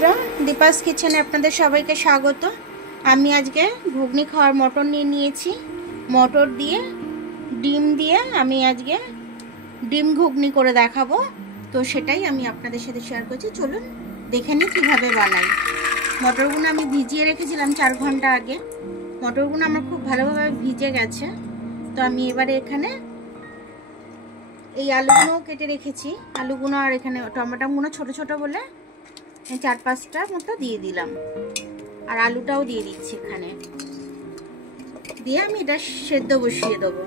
বন্ধুরা, দীপাস কিচেনে আপনাদের সবাইকে স্বাগত। আমি আজকে ঘুগনি খাওয়ার মটর নিয়ে নিয়েছি। মটর দিয়ে ডিম দিয়ে আমি আজকে ডিম ঘুগনি করে দেখাবো। তো সেটাই আমি আপনাদের সাথে শেয়ার করছি। চলুন দেখে নিই কীভাবে বানাই। মটরগুলো আমি ভিজিয়ে রেখেছিলাম 4 ঘন্টা আগে। মটরগুলো আমার খুব ভালোভাবে ভিজে গেছে। তো আমি এবারে এখানে এই আলুগুলো কেটে রেখেছি। আলুগুলো আর এখানে টমেটোগুলো ছোট ছোট বলে 4-5টা মতো দিয়ে দিলাম। আর আলুটাও দিয়ে দিচ্ছি এখানে। দিয়ে আমি এটা সেদ্ধ বসিয়ে দেবো।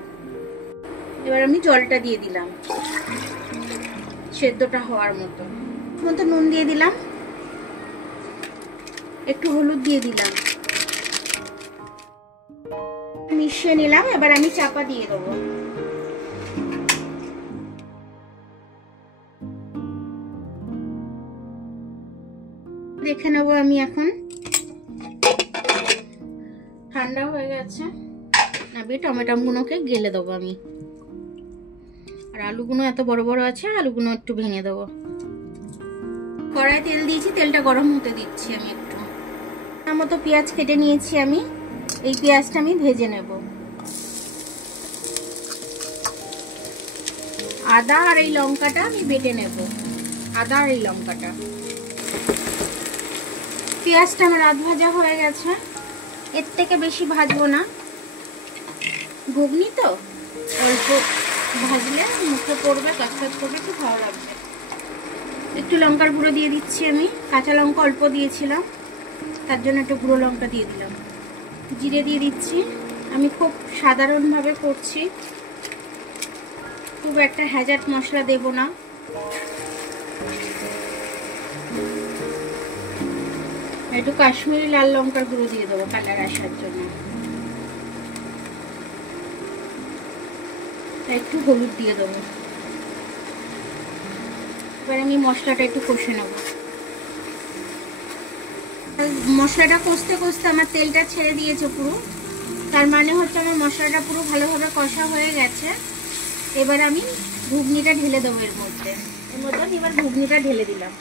এবার আমি জলটা দিয়ে দিলাম সেদ্ধটা হওয়ার মতো। নুন দিয়ে দিলাম, একটু হলুদ দিয়ে দিলাম, মিশিয়ে নিলাম। এবার আমি চাপা দিয়ে দেবো। দেখে নেবো আমি এখন। ঠান্ডা হয়ে গেছে। আমি টমেটোগুলোকে গেলে দেবো আমি। আর আলুগুলো এত বড় বড় আছে, আলুগুলো একটু ভেঙে দেবো। কড়াই তেল দিয়েছি, তেলটা গরম হতে দিচ্ছি আমি একটু। তার মতো পেঁয়াজ কেটে নিয়েছি আমি। এই পেঁয়াজটা আমি ভেজে নেব। আদা আর এই লঙ্কাটা আমি বেটে নেব। আদা আর এই লঙ্কাটা। পেঁয়াজটা আমার আধ ভাজা হয়ে গেছে। এর থেকে বেশি ভাজবো না, ঘুগনি তো অল্প ভাজলে মুখে পড়বে, কাঁচকাচ করবে, একটু ভালো লাগবে। একটু লঙ্কার গুঁড়ো দিয়ে দিচ্ছি আমি। কাঁচা লঙ্কা অল্প দিয়েছিলাম, তার জন্য একটু গুঁড়ো লঙ্কা দিয়ে দিলাম। জিরে দিয়ে দিচ্ছি। আমি খুব সাধারণভাবে করছি, খুব একটা হ্যাজার্ড মশলা দেব না। একটু কাশ্মীরি লাল লঙ্কার গুঁড়ো দিয়ে দেবো কালার আসার জন্য। একটু হলুদ দিয়ে দেবো। এবার আমি মশলাটা একটু কষে নেব। মশলাটা কষতে কষতে আমার তেলটা ছেড়ে দিয়েছে পুরো। তার মানে হচ্ছে আমার মশলাটা পুরো ভালোভাবে কষা হয়ে গেছে। এবার আমি ঘুগনিটা ঢেলে দেবো এর মধ্যে। এবার ঘুগনিটা ঢেলে দিলাম।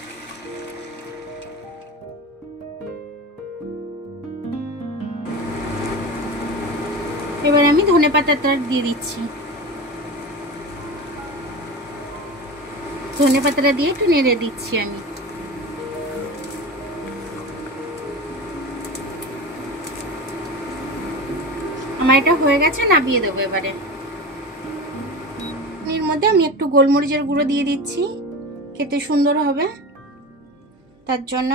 এবার আমি ধনেপাতাটা দিয়ে দিচ্ছি। ধনেপাতাটা দিয়ে একটু নেড়ে দিচ্ছি আমি। আমার এটা হয়ে গেছে, নামিয়ে দেবো এবারে। এর মধ্যে আমি একটু গোলমরিচের গুঁড়ো দিয়ে দিচ্ছি, খেতে সুন্দর হবে তার জন্য।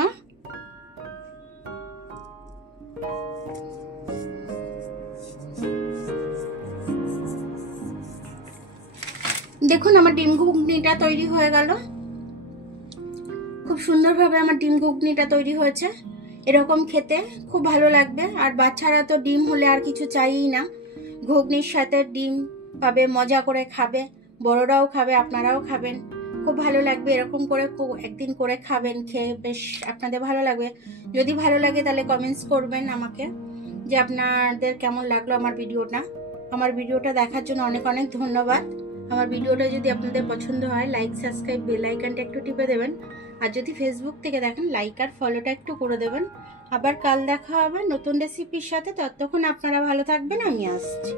দেখুন আমার ডিম ঘুগনিটা তৈরি হয়ে গেল। খুব সুন্দরভাবে আমার ডিম ঘুগনিটা তৈরি হয়েছে। এরকম খেতে খুব ভালো লাগবে। আর বাচ্চারা তো ডিম হলে আর কিছু চাইই না। ঘুগনির সাথে ডিম পাবে, মজা করে খাবে। বড়রাও খাবে, আপনারাও খাবেন, খুব ভালো লাগবে। এরকম করে একদিন করে খাবেন, খেয়ে বেশ আপনাদের ভালো লাগবে। যদি ভালো লাগে তাহলে কমেন্টস করবেন আমাকে যে আপনাদের কেমন লাগলো আমার ভিডিওটা। আমার ভিডিওটা দেখার জন্য অনেক অনেক ধন্যবাদ। আমার ভিডিওটা যদি আপনাদের পছন্দ হয়, লাইক, সাবস্ক্রাইব, বেল আইকনটা একটু টিপে দেবেন। আর যদি ফেসবুক থেকে দেখেন, লাইক আর ফলোটা একটু করে দেবেন। আবার কাল দেখা হবে নতুন রেসিপির সাথে। ততক্ষণ আপনারা ভালো থাকবেন, আমি আসছি।